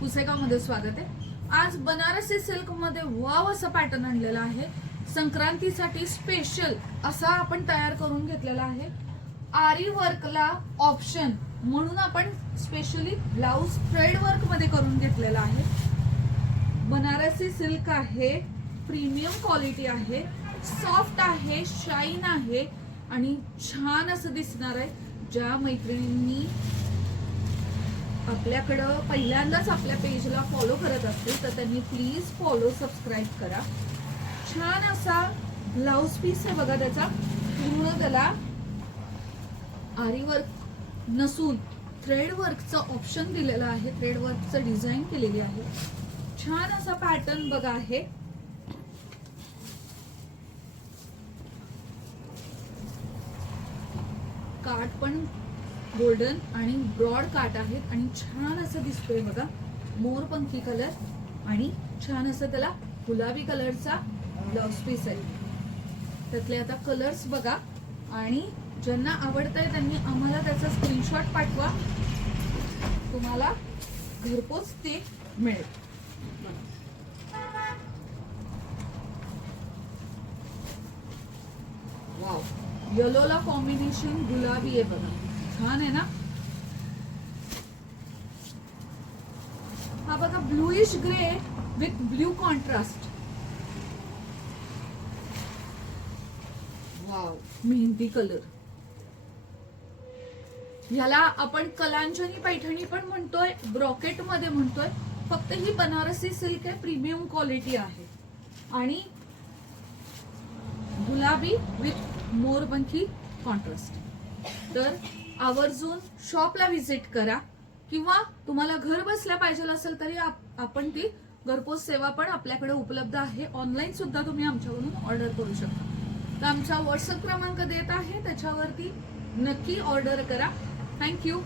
पुसेगावमध्ये स्वागत आहे। आज बनारसी सिल्क मध्ये वाव असा पॅटर्न आणलेला आहे। संक्रांतीसाठी स्पेशल असा आपण तयार करून घेतलेला आहे। आरी वर्कला ऑप्शन म्हणून आपण स्पेशली ब्लाउज थ्रेड वर्क मध्ये करून घेतलेला आहे। बनारसी सिल्क आहे, प्रीमियम क्वालिटी आहे, सॉफ्ट आहे, शाइन आहे आणि छान असं दिसणार आहे। ज्या मैत्रिणींनी आपल्याकडं पहिल्यांदाच आपल्या पेजला फॉलो करत असतील तर त्यांनी प्लीज फॉलो सबस्क्राईब करा। छान असा ब्लाउज पीस आहे बघा, त्याचा पूर्ण त्याला आरी वर्क नसून थ्रेड वर्कचं ऑप्शन दिलेलं आहे। थ्रेड वर्कचं डिझाईन केलेली आहे। छान असा पॅटर्न बघा आहे। काट पण गोल्डन आणि ब्रॉड काट आहेत आणि छान असं दिसतोय बघा। मोरपंखी कलर आणि छान असं त्याला गुलाबी कलरचा ब्लाउज पीस आहे। त्यातले आता कलर्स बघा आणि ज्यांना आवडतंय त्यांनी आम्हाला त्याचा स्क्रीनशॉट पाठवा, तुम्हाला घरपोच ते मिळेल। वाव, येलोला कॉम्बिनेशन गुलाबी आहे बघा, छान आहे ना। हा बघा bluish grey with blue contrast. Wow, mehndi colour. ह्याला आपण कलांजनी पैठणी पण म्हणतोय, ब्रॉकेट मध्ये म्हणतोय। फक्त ही बनारसी सिल्क आहे, प्रीमियम क्वालिटी आहे आणि गुलाबी विथ मोरपंखी कॉन्ट्रास्ट। तर आवर्जून शॉपला व्हिजिट करा किंवा तुम्हाला घर बसल्या पाहिजे असेल तरी आपण ती घरपोच सेवा पण आपल्याकडे उपलब्ध आहे। ऑनलाईन सुद्धा तुम्ही आमच्याकडून ऑर्डर करू शकता। तर आमचा व्हॉट्सअप क्रमांक देत आहे, त्याच्यावरती नक्की ऑर्डर करा। थँक्यू।